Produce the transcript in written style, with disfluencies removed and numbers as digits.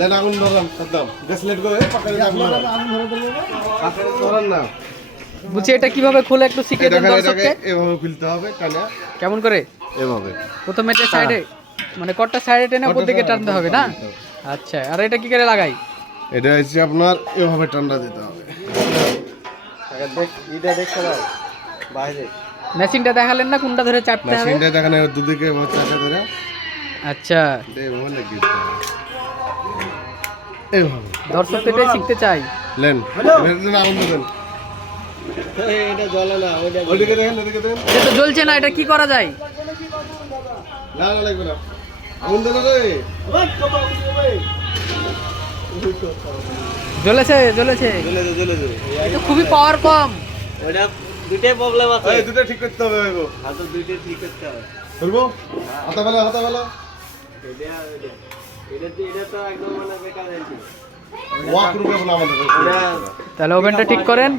দেন আগুন ধরান একদম gas late করে পাকারে আগুন ধরান না। বুঝছি এটা কিভাবে খুলে একটু শিখিয়ে দেন এটাকে দর্শককে। এভাবে খুলতে হবে টানা কেমন করে? এভাবে প্রথমে এটা সাইডে মানে কটটা সাইডে টেনে উপর দিকে টানতে হবে না? আচ্ছা, আর এটা কি করে লাগাই? এটা হচ্ছে আপনার এভাবে টান্ডা দিতে হবে। মেশিনটা দেখালেন না কোনটা ধরে চাপতে হবে? মেশিনটা দেখানো দুদিকে চাকা ধরে আচ্ছা, এভাবে লাগিয়ে দিতে হবে। এভাবে দর্শক এটাই শিখতে চাই। লেন মেশিন আগুন দেন। এটা জ্বলে না ওইদিকে দেখেন ওইদিকে দেখেন। এটা তো জ্বলছে না, এটা কি করা যায়? না না লাগবে না আগুন দেন রে। জ্বলেছে জ্বলেছে, জ্বলে এটা খুবই পাওয়ার কম। ওটা দুটোই প্রবলেম আছে। এই দুটো ঠিক করতে হবে গো। হাত দুটোই ঠিক করতে হবে। করবো হাতা বেলা এটা তো একদম মানে বেকার হয়েছে। ওয়াক রুমে বলা আমাদের তাহলে ওভেনটা ঠিক করেন।